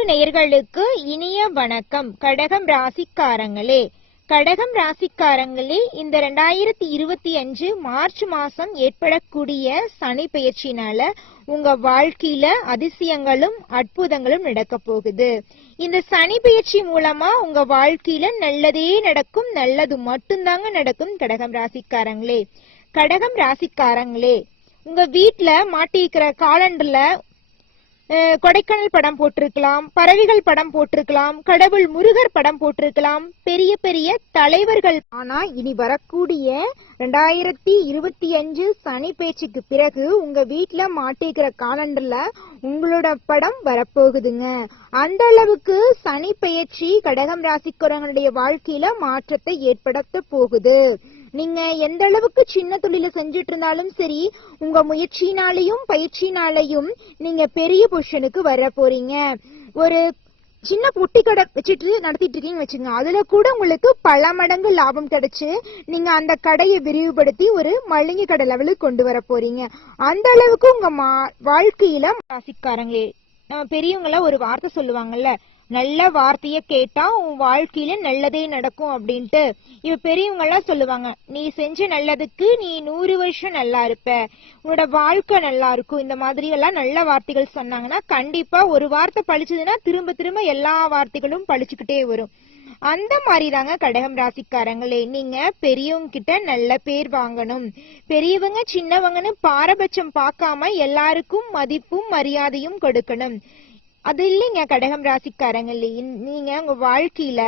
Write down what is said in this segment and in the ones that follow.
அன்பு நேர்களுக்கு இனிய வணக்கம். கடகம் ராசிக்காரங்களே கடகம் ராசிக்காரங்களே இந்த ரெண்டாயிரத்தி இருபத்தி அஞ்சு மார்ச் மாசம் ஏற்படக்கூடிய சனி பெயர்ச்சினால உங்க வாழ்க்கையில அதிசயங்களும் அற்புதங்களும் நடக்க போகுது. இந்த சனி பெயர்ச்சி மூலமா உங்க வாழ்க்கையில நல்லதே நடக்கும் நல்லது மட்டும்தாங்க நடக்கும் கடகம் ராசிக்காரங்களே. கடகம் ராசிக்காரங்களே உங்க வீட்டுல மாட்டிக்கிற காலண்டர்ல கொடைக்கானல் படம் போட்டிருக்கலாம் பறவைகள் படம் போட்டிருக்கலாம் கடவுள் முருகர் படம் போட்டிருக்கலாம் பெரிய பெரிய தலைவர்கள். ஆனா இனி வரக்கூடிய ரெண்டாயிரத்தி இருபத்தி அஞ்சு சனி பேச்சுக்கு பிறகு உங்க வீட்டுல மாட்டிக்கிற காலண்டர்ல உங்களோட படம் வரப்போகுதுங்க. அந்த அளவுக்கு சனி பெயர்ச்சி கடகம் ராசிக்குறவங்களுடைய வாழ்க்கையில மாற்றத்தை ஏற்படுத்த போகுது. நீங்க எந்த அளவுக்கு சின்ன தொழில செஞ்சுட்டு இருந்தாலும் சரி உங்க முயற்சினாலையும் பயிற்சினாலையும் நீங்க பெரிய பொசிஷனுக்கு வர போறீங்க. ஒரு சின்ன பொட்டி கடை வச்சுட்டு நடத்திட்டு இருக்கீங்கன்னு வச்சுங்க அதுல கூட உங்களுக்கு பல மடங்கு லாபம் கிடைச்சு நீங்க அந்த கடையை விரிவுபடுத்தி ஒரு மளிகை கடை லெவலுக்கு கொண்டு வர போறீங்க. அந்த அளவுக்கு உங்க மா- வாழ்க்கையில ராசிக்காரங்களே நம்ம பெரியவங்கள ஒரு வார்த்தை சொல்லுவாங்கல்ல நல்ல வார்த்தைய கேட்டா உன் வாழ்க்கையில நல்லதே நடக்கும் அப்படின்ட்டு. இவ பெரியவங்க எல்லாம் சொல்லுவாங்க நீ செஞ்ச நல்லதுக்கு நீ நூறு வருஷம் நல்லா இருப்ப. உன்னோட வாழ்க்கை நல்லா இருக்கும். இந்த மாதிரி எல்லாம் நல்ல வார்த்தைகள் சொன்னாங்கன்னா கண்டிப்பா ஒரு வார்த்தை பழிச்சதுன்னா திரும்ப திரும்ப எல்லா வார்த்தைகளும் பழிச்சுக்கிட்டே வரும். அந்த மாதிரி தாங்க கடகம் ராசிக்காரங்களே நீங்க பெரியவங்க கிட்ட நல்ல பேர் வாங்கணும். பெரியவங்க சின்னவங்கன்னு பாரபட்சம் பார்க்காம எல்லாருக்கும் மதிப்பும் மரியாதையும் கொடுக்கணும். அது இல்லைங்க கடகம் ராசிக்காரங்களே இன்- நீங்க உங்க வாழ்க்கையில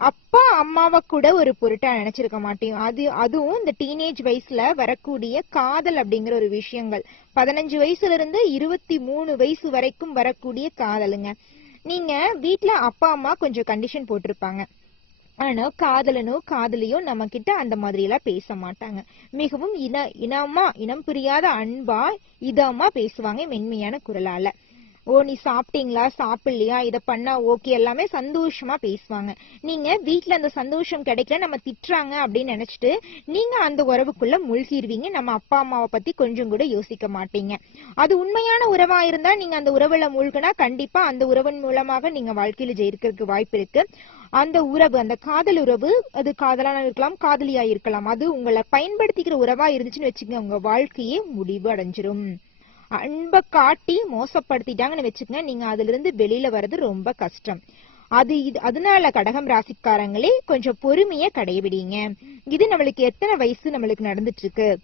அப்பா அம்மாவை கூட ஒரு பொருட்டா நினைச்சிருக்க மாட்டேன் அது அதுவும் இந்த டீனேஜ் வயசுல வரக்கூடிய காதல் அப்படிங்கிற ஒரு விஷயங்கள். பதினஞ்சு வயசுல இருந்து இருபத்தி மூணு வயசு வரைக்கும் வரக்கூடிய காதலுங்க. நீங்க வீட்டுல அப்பா அம்மா கொஞ்சம் கண்டிஷன் போட்டிருப்பாங்க. ஆனா காதலனோ காதலியோ நம்ம கிட்ட அந்த மாதிரி எல்லாம் பேச மாட்டாங்க. மிகவும் இன இனமா இனம் புரியாத அன்பா இதமா பேசுவாங்க மென்மையான குரலால. ஓ நீ சாப்பிட்டீங்களா? சாப்பிடலையா? இதை பண்ணா ஓகே. எல்லாமே சந்தோஷமா பேசுவாங்க. நீங்க வீட்டுல அந்த சந்தோஷம் கிடைக்கல நம்ம திட்டுறாங்க அப்படின்னு நினைச்சிட்டு நீங்க அந்த உறவுக்குள்ள மூழ்கிடுவீங்க நம்ம அப்பா அம்மாவை பத்தி கொஞ்சம் கூட யோசிக்க மாட்டீங்க. அது உண்மையான உறவா இருந்தா நீங்க அந்த உறவுல மூழ்கினா கண்டிப்பா அந்த உறவின் மூலமாக நீங்க வாழ்க்கையில ஜெயிக்கிறதுக்கு வாய்ப்பு இருக்கு. அந்த உறவு அந்த காதல் உறவு அது காதலான இருக்கலாம் காதலியா இருக்கலாம் அது உங்களை பயன்படுத்திக்கிற உறவா இருந்துச்சுன்னு வச்சுக்கோங்க. உங்க வாழ்க்கையே முடிவு அடைஞ்சிரும் அன்பை காட்டி மோசப்படுத்திட்டாங்கன்னு வச்சுக்கங்க. நீங்க அதுல இருந்து வெளியில வர்றது ரொம்ப கஷ்டம். அது இது அதனால கடகம் ராசிக்காரங்களே கொஞ்சம் பொறுமைய கடைபிடிங்க. இது நம்மளுக்கு எத்தனை வயசு நம்மளுக்கு நடந்துட்டு இருக்கு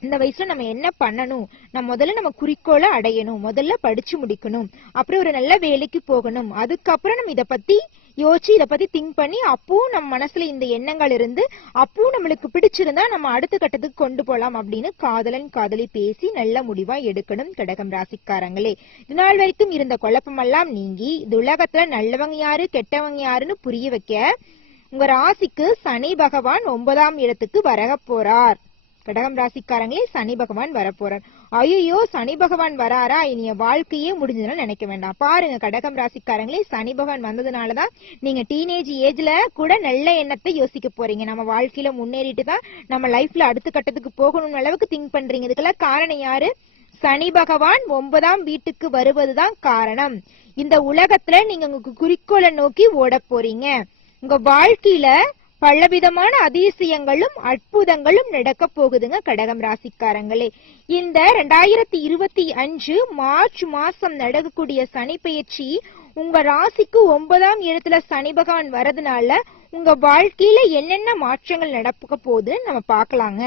இந்த வயசுல நம்ம என்ன பண்ணணும்? நம்ம முதல்ல நம்ம குறிக்கோளை அடையணும். முதல்ல படிச்சு முடிக்கணும். அப்புறம் ஒரு நல்ல வேலைக்கு போகணும். அதுக்கப்புறம் நம்ம இத பத்தி யோசிச்சு இதை பத்தி திங்க் பண்ணி அப்பவும் நம்ம மனசுல இந்த எண்ணங்கள் இருந்து அப்பவும் நம்மளுக்கு பிடிச்சிருந்தா நம்ம அடுத்த கட்டத்துக்கு கொண்டு போலாம் அப்படின்னு காதலன் காதலி பேசி நல்ல முடிவா எடுக்கணும் கடகம் ராசிக்காரங்களே. இது வரைக்கும் இருந்த குழப்பமெல்லாம் நீங்கி இந்த உலகத்துல நல்லவங்க யாரு கெட்டவங்க யாருன்னு புரிய வைக்க உங்க ராசிக்கு சனி பகவான் ஒன்பதாம் இடத்துக்கு வரக போறார் கடகம் ராசிக்காரங்களே சனி பகவான் வரப்போறார். ஐயோ சனி பகவான் வராரா? இனி வாழ்க்கையே முடிஞ்சதுன்னு நினைக்க வேண்டாம். பாருங்க கடகம் ராசிக்காரங்களே சனி பகவான் வந்ததுனாலதான் நீங்க டீனேஜ் ஏஜ்ல கூட நல்ல எண்ணத்தை யோசிக்க போறீங்க. நம்ம வாழ்க்கையில முன்னேறிட்டு தான் நம்ம லைஃப்ல அடுத்த கட்டத்துக்கு போகணும்னு அளவுக்கு திங்க் பண்றீங்க. இதுக்கெல்லாம் காரணம் யாரு? சனி பகவான் ஒன்பதாம் வீட்டுக்கு வருவதுதான் காரணம். இந்த உலகத்துல நீங்க உங்க குறிக்கோளை நோக்கி ஓட போறீங்க. உங்க வாழ்க்கையில பலவிதமான அதிசயங்களும் அற்புதங்களும் நடக்க போகுதுங்க கடகம் ராசிக்காரங்களே. இந்த ரெண்டாயிரத்தி இருபத்தி அஞ்சு மார்ச் மாசம் நடக்கக்கூடிய சனி பெயர்ச்சி உங்க ராசிக்கு ஒன்பதாம் இடத்துல சனி பகவான் வரதுனால உங்க வாழ்க்கையில என்னென்ன மாற்றங்கள் நடக்க போகுதுன்னு நம்ம பார்க்கலாங்க.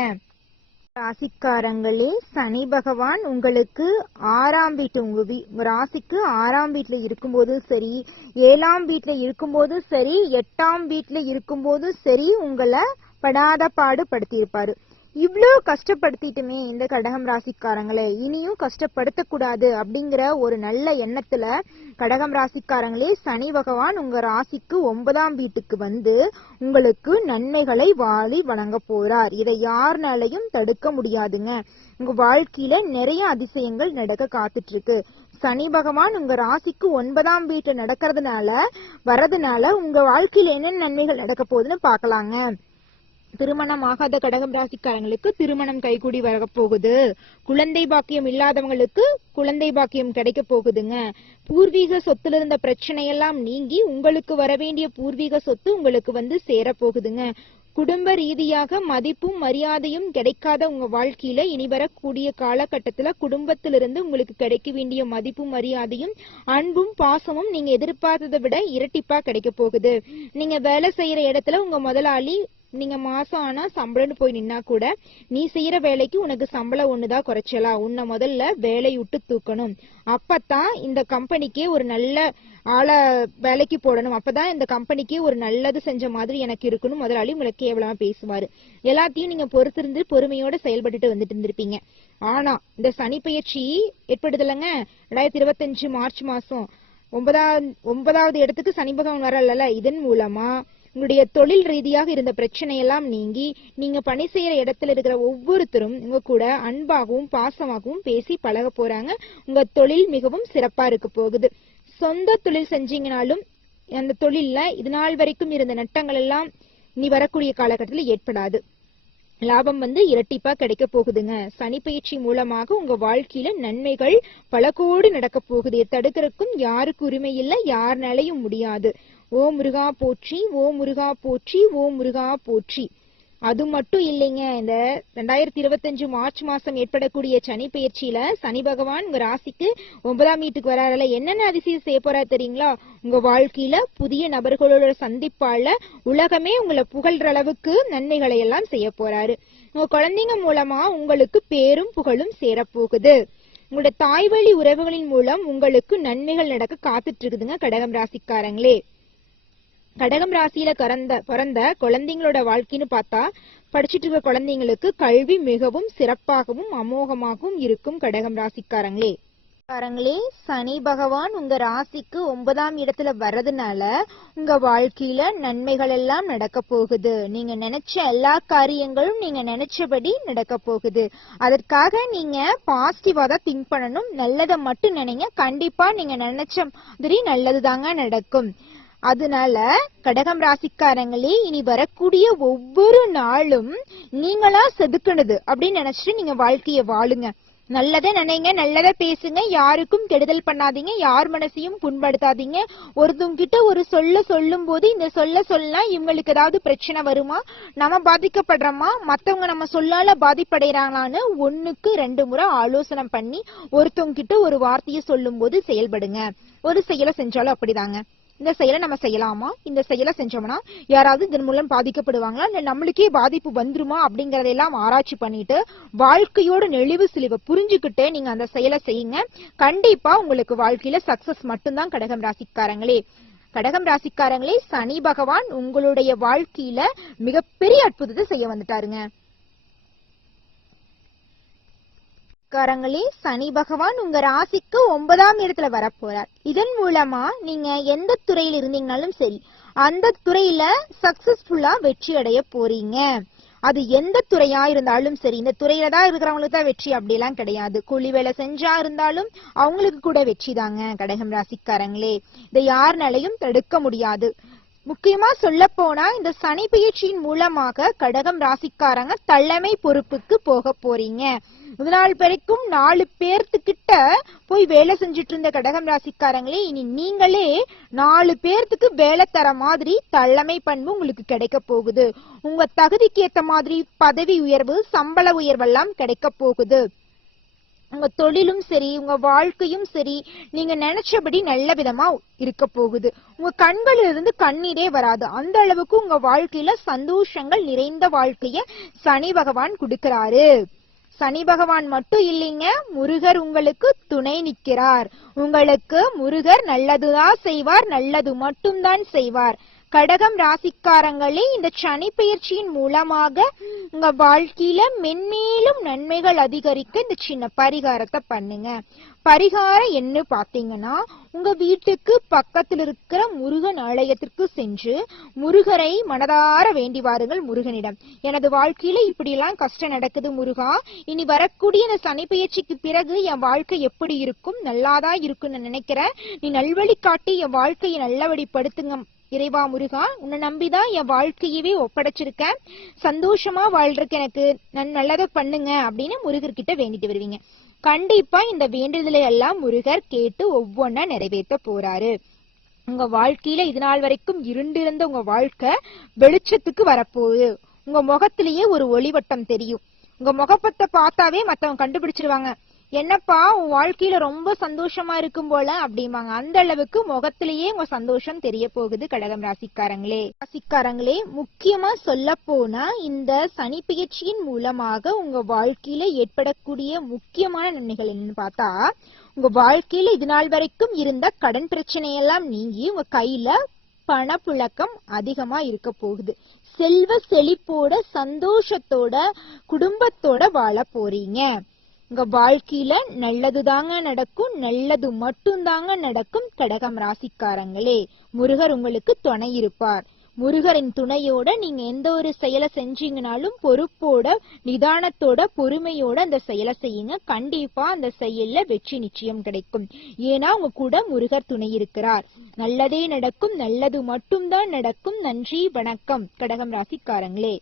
ராசிக்காரங்களே சனி பகவான் உங்களுக்கு ஆறாம் வீட்டு உங்க ராசிக்கு ஆறாம் வீட்டுல இருக்கும்போதும் சரி ஏழாம் வீட்டுல இருக்கும்போதும் சரி எட்டாம் வீட்டுல இருக்கும்போதும் சரி உங்களை படாத பாடு படுத்தியிருப்பாரு இவ்வளோ கஷ்டப்படுத்திட்டுமே இந்த கடகம் ராசிக்காரங்களே இனியும் கஷ்டப்படுத்தக்கூடாது அப்படிங்கிற ஒரு நல்ல எண்ணத்துல கடகம் ராசிக்காரங்களே சனி பகவான் உங்க ராசிக்கு ஒன்பதாம் வீட்டுக்கு வந்து உங்களுக்கு நன்மைகளை வாரி வழங்க போறார். இதை யாருனாலையும் தடுக்க முடியாதுங்க. உங்க வாழ்க்கையில நிறைய அதிசயங்கள் நடக்க காத்துட்டு இருக்கு சனி பகவான் உங்க ராசிக்கு ஒன்பதாம் வீட்டு நடக்கிறதுனால வரதுனால உங்க வாழ்க்கையில என்னென்ன நன்மைகள் நடக்க போகுதுன்னு பார்க்கலாங்க. திருமணம் ஆகாத கடகம் ராசிக்காரங்களுக்கு திருமணம் கைகூடி வரப்போகுது. குழந்தை பாக்கியம் இல்லாதவங்களுக்கு குழந்தை பாக்கியம் கிடைக்க போகுதுங்க. பூர்வீக சொத்துல இருந்த பிரச்சனையெல்லாம் நீங்கி உங்களுக்கு வரவேண்டிய பூர்வீக சொத்து உங்களுக்கு வந்து சேர போகுதுங்க குடும்ப ரீதியாக மதிப்பும் மரியாதையும் கிடைக்காத உங்க வாழ்க்கையில இனி வரக்கூடிய காலகட்டத்துல குடும்பத்திலிருந்து உங்களுக்கு கிடைக்க வேண்டிய மதிப்பும் மரியாதையும் அன்பும் பாசமும் நீங்க எதிர்பார்த்ததை விட இரட்டிப்பா கிடைக்க போகுது. நீங்க வேலை செய்யற இடத்துல உங்க முதலாளி நீங்க மாசம் ஆனா சம்பளம்னு போய் நின்னா கூட நீ செய்யற வேலைக்கு உனக்கு சம்பளம் ஒண்ணுதான் குறைச்சலா? உன்னை முதல்ல வேலையை விட்டு தூக்கணும். அப்பதான் இந்த கம்பெனிக்கே ஒரு நல்ல ஆளை வேலைக்கு போடணும். அப்பதான் இந்த கம்பெனிக்கே ஒரு நல்லது செஞ்ச மாதிரி எனக்கு இருக்கணும். முதலாளி உங்களை கேவலமா பேசுவாரு. எல்லாத்தையும் நீங்க பொறுத்திருந்து பொறுமையோட செயல்பட்டுட்டு வந்துட்டு இருந்திருப்பீங்க. ஆனா இந்த சனி பயிற்சி ஏற்படுதலைங்க? ரெண்டாயிரத்தி இருபத்தஞ்சு மார்ச் மாசம். ஒன்பதாவது ஒன்பதாவது இடத்துக்கு சனி பகவான் வரல இதன் மூலமா உங்களுடைய தொழில் ரீதியாக இருந்த பிரச்சனையெல்லாம் நீங்கி நீங்க பணி செய்யற இடத்துல இருக்கிற ஒவ்வொருத்தரும் உங்க கூட அன்பாகவும் பாசமாகவும் பேசி பழக போறாங்க. உங்க தொழில் மிகவும் சிறப்பா இருக்க போகுது. சொந்த தொழில் செஞ்சீங்கனாலும் அந்த தொழில்ல இது நாள் வரைக்கும் இருந்த நட்டங்கள் எல்லாம் நீ வரக்கூடிய காலகட்டத்தில் ஏற்படாது. லாபம் வந்து இரட்டிப்பா கிடைக்க போகுதுங்க. சனி பயிற்சி மூலமாக உங்க வாழ்க்கையில நன்மைகள் பல கோடி நடக்க போகுது. தடுக்கிறதுக்கும் யாருக்கு உரிமை இல்லை யாருனாலையும் முடியாது. ஓ முருகா போற்றி ஓ முருகா போற்றி ஓ முருகா போற்றி. அது மட்டும் இல்லைங்க. இந்த ரெண்டாயிரத்தி இருபத்தஞ்சு மார்ச் மாசம் ஏற்படக்கூடிய சனி பயிற்சியில சனி பகவான் உங்க ராசிக்கு ஒன்பதாம் வீட்டுக்கு வராதுல என்னென்ன அதிசயம் செய்ய போறா தெரியுங்களா? உங்க வாழ்க்கையில புதிய நபர்களோட சந்திப்பால உலகமே உங்களை புகழ்ற அளவுக்கு நன்மைகளை எல்லாம் செய்ய போறாரு. உங்க குழந்தைங்க மூலமா உங்களுக்கு பேரும் புகழும் சேரப்போகுது. உங்களோட தாய்வழி உறவுகளின் மூலம் உங்களுக்கு நன்மைகள் நடக்க காத்துட்டு இருக்குதுங்க கடகம் ராசிக்காரங்களே. கடகம் ராசியில கறந்த பிறந்த குழந்தைங்களோட வாழ்க்கைன்னு பார்த்தா படிச்சுட்டு இருக்க குழந்தைங்களுக்கு கல்வி மிகவும் சிறப்பாகவும் அமோகமாகவும் இருக்கும் கடகம் ராசிக்காரங்களே. காரங்களே சனி பகவான் உங்க ராசிக்கு ஒன்பதாம் இடத்துல வர்றதுனால உங்க வாழ்க்கையில நன்மைகள் எல்லாம் நடக்க போகுது. நீங்க நினைச்ச எல்லா காரியங்களும் நீங்க நினைச்சபடி நடக்க போகுது. அதற்காக நீங்க பாசிட்டிவா தான் திங்க் பண்ணணும். நல்லதை மட்டும் நினைங்க. கண்டிப்பா நீங்க நினைச்ச மாதிரி நல்லது தாங்க நடக்கும். அதனால கடகம் ராசிக்காரங்களே இனி வரக்கூடிய ஒவ்வொரு நாளும் நீங்களா செதுக்கினது அப்படின்னு நினைச்சிட்டு நீங்க வாழ்க்கைய வாழுங்க. நல்லதை நினைங்க நல்லதை பேசுங்க யாருக்கும் கெடுதல் பண்ணாதீங்க யார் மனசையும் புண்படுத்தாதீங்க. ஒருத்தவங்கிட்ட ஒரு சொல்ல சொல்லும் போது இந்த சொல்ல சொல்லலாம் இவங்களுக்கு ஏதாவது பிரச்சனை வருமா? நம்ம பாதிக்கப்படுறோமா? மத்தவங்க நம்ம சொல்லால பாதிப்படைறாங்களான்னு ஒண்ணுக்கு ரெண்டு முறை ஆலோசனை பண்ணி ஒருத்தவங்கிட்ட ஒரு வார்த்தையை சொல்லும் போது செயல்படுங்க. ஒரு செயலை செஞ்சாலும் அப்படிதாங்க. இந்த செயலை நம்ம செய்யலாமா? இந்த செயலை செஞ்சோம்னா யாராவது இதன் மூலம் பாதிக்கப்படுவாங்களா? இல்லை நம்மளுக்கே பாதிப்பு வந்துருமா? அப்படிங்கறதெல்லாம் ஆராய்ச்சி பண்ணிட்டு வாழ்க்கையோட நெளிவு சிலிவை புரிஞ்சுக்கிட்டே நீங்க அந்த செயலை செய்யுங்க. கண்டிப்பா உங்களுக்கு வாழ்க்கையில சக்சஸ் மட்டும்தான் கடகம் ராசிக்காரங்களே. கடகம் ராசிக்காரங்களே சனி பகவான் உங்களுடைய வாழ்க்கையில மிகப்பெரிய அற்புதத்தை செய்ய வந்துட்டாருங்க. காரங்களே சனி பகவான் உங்க ராசிக்கு ஒன்பதாம் இடத்துல வரப்போறார். இதன் மூலமா நீங்க எந்த துறையில் இருந்தீங்கனாலும் சரி அந்த துறையில சக்சஸ்ஃபுல்லா வெற்றி அடைய போறீங்க. அது எந்த துறையா இருந்தாலும் சரி இந்த துறையில தான் இருக்கிறவங்களுக்கு தான் வெற்றி அப்படிலாம் கிடையாது. கூலி வேலை செஞ்சா இருந்தாலும் அவங்களுக்கு கூட வெற்றி தாங்க கடகம் ராசிக்காரங்களே. இதை யாருனாலையும் தடுக்க முடியாது. முக்கியமா சொல்ல போனா இந்த சனி பயிற்சியின் மூலமாக கடகம் ராசிக்காரங்க தலைமை பொறுப்புக்கு போக போறீங்க. முதலாள் வரைக்கும் நாலு பேர்த்துக்கிட்ட போய் வேலை செஞ்சுட்டு இருந்த கடகம் ராசிக்காரங்களே இனி நீங்களே நாலு பேர்த்துக்கு வேலை தர மாதிரி தலைமை பண்பு உங்களுக்கு கிடைக்க போகுது. உங்க தகுதிக்கு ஏத்த மாதிரி பதவி உயர்வு சம்பள உயர்வெல்லாம் கிடைக்க போகுது. உங்க தொழிலும் சரி உங்க வாழ்க்கையும் சரி நீங்க நினைச்சபடி நல்ல விதமா இருக்க போகுது. உங்க கண்களில் இருந்து கண்ணீரே வராது. அந்த அளவுக்கு உங்க வாழ்க்கையில சந்தோஷங்கள் நிறைந்த வாழ்க்கைய சனி பகவான் கொடுக்கிறாரு. சனி பகவான் மட்டும் இல்லைங்க முருகர் உங்களுக்கு துணை நிற்கிறார். உங்களுக்கு முருகர் நல்லதுதான் செய்வார் நல்லது மட்டும்தான் செய்வார். கடகம் ராசிக்காரங்களே இந்த சனி பயிற்சியின் மூலமாக உங்க வாழ்க்கையில மென்மேலும் நன்மைகள் அதிகரிக்க இந்த சின்ன பரிகாரத்தை பண்ணுங்க. பரிகாரம் என்ன பாத்தீங்கன்னா உங்க வீட்டுக்கு பக்கத்தில் இருக்கிற முருகன் ஆலயத்திற்கு சென்று முருகரை மனதார வேண்டி வாருங்கள் முருகனிடம். எனது வாழ்க்கையில இப்படிலாம் கஷ்டம் நடக்குது முருகா. இனி வரக்கூடிய இந்த சனி பயிற்சிக்கு பிறகு என் வாழ்க்கை எப்படி இருக்கும்? நல்லாதான் இருக்கும்னு நினைக்கிறேன் நீ நல்வழி காட்டி என் வாழ்க்கையை நல்லபடிப்படுத்துங்க இறைவா முருகா உன்னை நம்பிதான் என் வாழ்க்கையவே ஒப்படைச்சிருக்கேன். சந்தோஷமா வாழ்றதுக்கு எனக்கு நான் நல்லதை பண்ணுங்க அப்படின்னு முருகர்கிட்ட வேண்டிட்டு வருவீங்க. கண்டிப்பா இந்த வேண்டுதலை எல்லாம் முருகர் கேட்டு ஒவ்வொன்னா நிறைவேற்ற போறாரு. உங்க வாழ்க்கையில இது நாள் வரைக்கும் இருண்டிருந்த உங்க வாழ்க்கை வெளிச்சத்துக்கு வரப்போகுது. உங்க முகத்திலேயே ஒரு ஒளிவட்டம் தெரியும். உங்க முகப்பத்தை பார்த்தாவே மத்தவங்க கண்டுபிடிச்சிருவாங்க. என்னப்பா உன் வாழ்க்கையில ரொம்ப சந்தோஷமா இருக்கும் போல? அப்படிம்பாங்க. அந்த அளவுக்கு முகத்திலேயே உங்க சந்தோஷம் தெரிய போகுது கடகம் ராசிக்காரங்களே. ராசிக்காரங்களே முக்கியமா சொல்ல போனா இந்த சனி பெயர்ச்சியின் மூலமாக உங்க வாழ்க்கையில ஏற்படக்கூடிய முக்கியமான நன்மைகள் என்னன்னு பார்த்தா உங்க வாழ்க்கையில இது நாள் வரைக்கும் இருந்த கடன் பிரச்சனையெல்லாம் நீங்கி உங்க கையில பணப்புழக்கம் அதிகமா இருக்க போகுது. செல்வ செழிப்போட சந்தோஷத்தோட குடும்பத்தோட வாழ போறீங்க. உங்க வாழ்க்கையில நல்லது தாங்க நடக்கும் நல்லது மட்டும் தாங்க நடக்கும் கடகம் ராசிக்காரங்களே. முருகர் உங்களுக்கு துணை இருப்பார். முருகரின் துணையோட நீங்க எந்த ஒரு செயலை செஞ்சீங்கனாலும் பொறுப்போட நிதானத்தோட பொறுமையோட அந்த செயலை செய்யுங்க. கண்டிப்பா அந்த செயல்ல வெற்றி நிச்சயம் கிடைக்கும். ஏன்னா உங்க கூட முருகர் துணை இருக்கிறார். நல்லதே நடக்கும் நல்லது மட்டும்தான் நடக்கும். நன்றி வணக்கம் கடகம் ராசிக்காரங்களே.